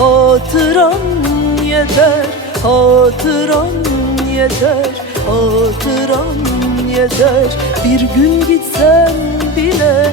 hatıran yeter Hatıran yeter Hatıran yeter. Bir gün gitsen bile